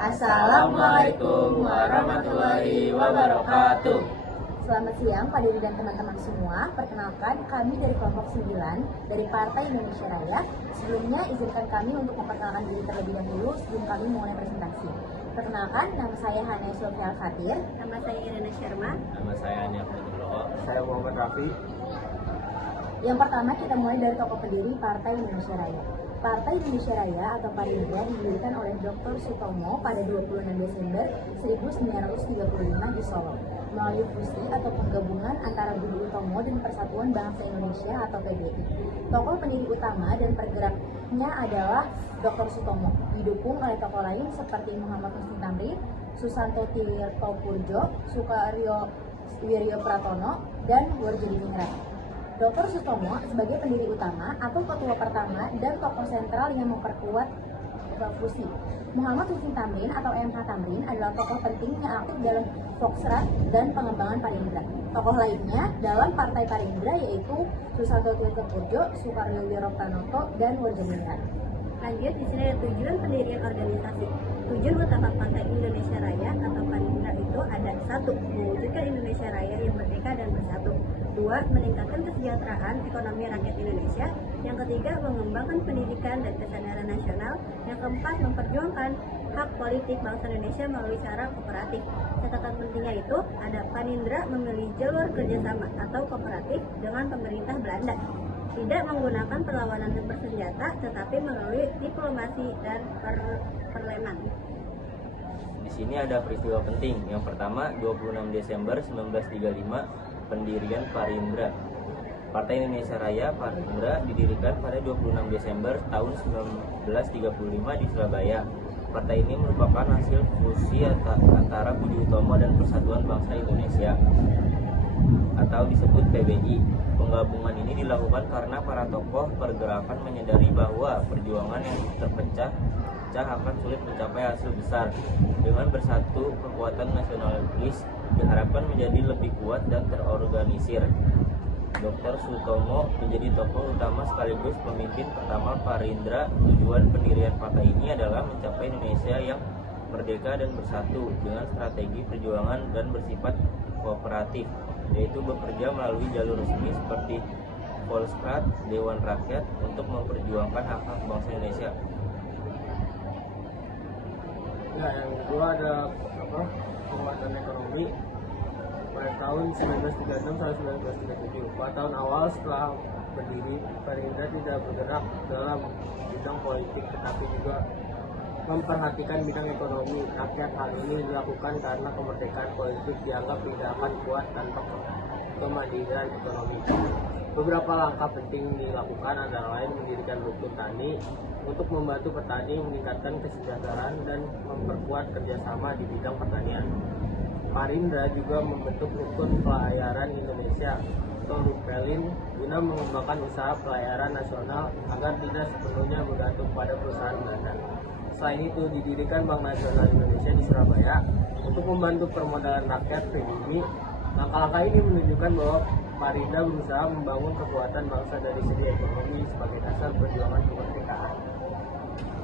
Assalamualaikum warahmatullahi wabarakatuh. Selamat siang Pak Diri dan teman-teman semua. Perkenalkan, kami dari kelompok 9 dari Partai Indonesia Raya. Sebelumnya izinkan kami untuk memperkenalkan diri terlebih dahulu sebelum kami mulai presentasi. Perkenalkan, nama saya Hania Sylvia Al-Fatir. Nama saya Irena Sharma. Nama saya Ania Fatul. Saya Muhammad Rafi. Yang pertama kita mulai dari tokoh pendiri Partai Indonesia Raya. Partai Indonesia Raya atau Parindra didirikan oleh Dr. Sutomo pada 26 Desember 1935 di Solo melalui fusi atau penggabungan antara Budi Utomo dan Persatuan Bangsa Indonesia atau PBI. Tokoh pendiri utama dan pergeraknya adalah Dr. Sutomo, didukung oleh tokoh lain seperti Muhammad Husni Tamrin, Susanto Tirtopurjo, Sukaryo Wiryo Pratono, dan Worjodiningrat. Dr. Sutomo sebagai pendiri utama atau ketua pertama dan tokoh sentral yang memperkuat fusi. Muhammad Husni Tamrin atau MH Tamrin adalah tokoh penting yang aktif dalam Foxtrot dan pengembangan Parindra. Tokoh lainnya dalam Partai Parindra yaitu Susanto Tirtopurjo, Sukaryo Wiryo Pratono, dan Worjodiningrat. Lanjut, di sini ada tujuan pendirian organisasi. Tujuan utama Partai Indonesia Raya atau Parindra itu ada: 1. Mewujudkan Indonesia Raya yang merdeka dan bersatu. 2. Meningkatkan kesejahteraan ekonomi rakyat Indonesia. Yang ketiga, mengembangkan pendidikan dan kesadaran nasional. Yang keempat, memperjuangkan hak politik bangsa Indonesia melalui cara kooperatif. Catatan pentingnya itu ada: Parindra memilih jalur kerjasama atau kooperatif dengan pemerintah Belanda. Tidak menggunakan perlawanan bersenjata, tetapi melalui diplomasi dan parlemen. Di sini ada peristiwa penting. Yang pertama, 26 Desember 1935, pendirian Parindra. Partai Indonesia Raya Parindra didirikan pada 26 Desember tahun 1935 di Surabaya. Partai ini merupakan hasil fusi antara Budi Utomo dan Persatuan Bangsa Indonesia atau disebut PBI. Penggabungan ini dilakukan karena para tokoh pergerakan menyadari bahwa perjuangan yang terpecah akan sulit mencapai hasil besar. Dengan bersatu, kekuatan nasionalis diharapkan menjadi lebih kuat dan terorganisir. Dr. Sutomo menjadi tokoh utama sekaligus pemimpin pertama Parindra. Tujuan pendirian partai ini adalah mencapai Indonesia yang merdeka dan bersatu dengan strategi perjuangan dan bersifat kooperatif, yaitu bekerja melalui jalur resmi seperti Volkskrad, Dewan Rakyat untuk memperjuangkan hak-hak bangsa Indonesia. Ya, yang kedua ada penguatan ekonomi pada tahun 1936 sampai 1937. 4 tahun awal setelah berdiri, Parindra tidak bergerak dalam bidang politik, tetapi juga memperhatikan bidang ekonomi rakyat. Hal ini dilakukan karena kemerdekaan politik dianggap tidak akan kuat tanpa kemandirian ekonomi. Beberapa langkah penting dilakukan antara lain mendirikan rukun tani untuk membantu petani meningkatkan kesejahteraan dan memperkuat kerjasama di bidang pertanian. Parindra juga membentuk rukun pelayaran Indonesia atau Rupelin guna mengembangkan usaha pelayaran nasional agar tidak sepenuhnya bergantung pada perusahaan Belanda. Selain itu, didirikan Bank Nasional Indonesia di Surabaya untuk membantu permodalan rakyat pribumi. Langkah-langkah ini menunjukkan bahwa Parindra berusaha membangun kekuatan bangsa dari segi ekonomi sebagai dasar perjuangan kemerdekaan.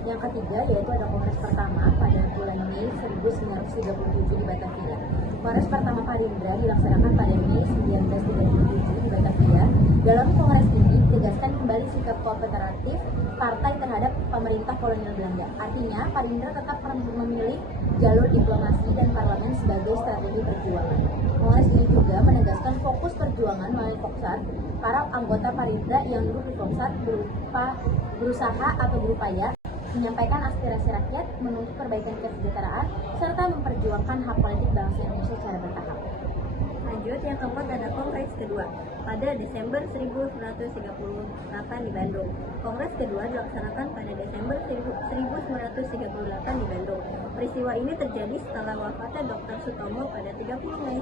Yang ketiga yaitu ada Kongres pertama pada bulan Mei 1937 di Batavia. Kongres pertama Parindra dilaksanakan pada Mei 1937 di Batavia. Dalam kongres ini ditegaskan kembali sikap kooperatif partai terhadap pemerintah kolonial Belanda. Artinya, Parindra tetap memilih jalur diplomasi dan parlemen sebagai strategi perjuangan. Kongres ini juga menegaskan fokus perjuangan melalui Foxtrot. Para anggota Parindra yang duduk di Foxtrot berusaha atau berupaya menyampaikan aspirasi rakyat, menuntut perbaikan kesejahteraan, serta memperjuangkan hak politik bangsa Indonesia secara bertahap. Lanjut, yang keempat ada Kongres kedua pada Desember 1938 di Bandung. Kongres kedua dilaksanakan pada Desember 1938 di Bandung. Peristiwa ini terjadi setelah wafatnya Dr. Sutomo pada 30 Mei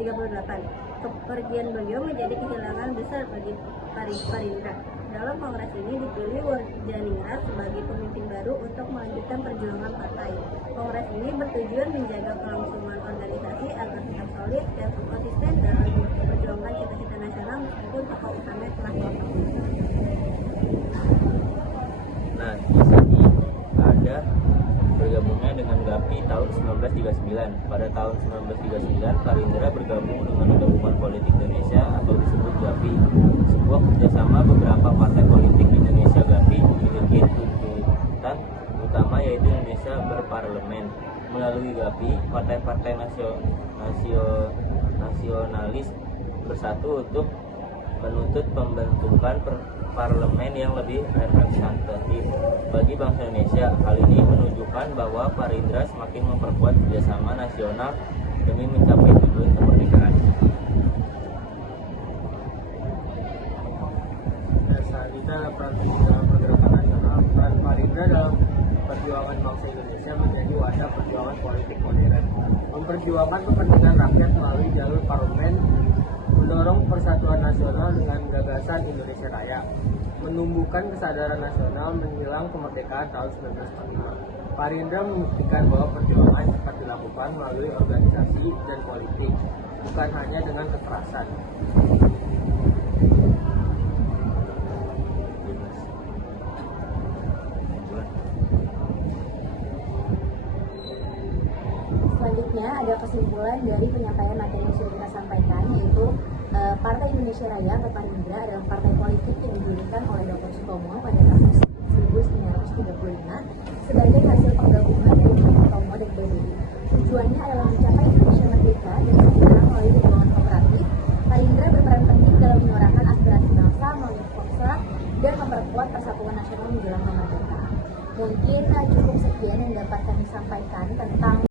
1938. Kepergian beliau menjadi kehilangan besar bagi Parindra. Dalam kongres ini dipilih Worjodiningrat sebagai pemimpin baru untuk melanjutkan perjuangan partai. Kongres ini bertujuan menjaga kelangsungan organisasi agar tetap solid dan konsisten dalam memperjuangkan cita-cita nasional meskipun tokoh utamanya telah wafat. Nah, di sini ada bergabungnya dengan GAPI tahun 1939. Pada tahun 1939, Parindra bergabung dengan Gabungan Politik Indonesia atau disebut GAPI, sebuah kerjasama beberapa partai politik di Indonesia. GAPI memiliki tuntutan utama yaitu Indonesia berparlemen. Melalui GAPI, partai-partai nasionalis bersatu untuk menuntut pembentukan parlemen yang lebih representatif bagi bangsa Indonesia. Hal ini menunjukkan bahwa Parindra semakin memperkuat kerjasama nasional demi mencapai tujuan kemerdekaan. Selanjutnya peran dalam pergerakan nasional. Peran Parindra dalam perjuangan bangsa Indonesia menjadi wadah perjuangan politik modern, memperjuangkan kepentingan rakyat melalui jalur parlemen, mendorong persatuan nasional dengan gagasan Indonesia Raya, menumbuhkan kesadaran nasional menjelang kemerdekaan tahun 1945. Parindra membuktikan bahwa perjuangan dapat dilakukan melalui organisasi dan politik, bukan hanya dengan kekerasan. Selanjutnya ada kesimpulan dari penyampaian materi yang sudah kita sampaikan, yaitu Partai Indonesia Raya atau Parindra adalah partai politik yang didirikan oleh Dr. Sutomo pada tahun 1935 sebagai hasil penggabungan dari Sutomo dan PBI. Tujuannya adalah mencapai Indonesia merdeka dan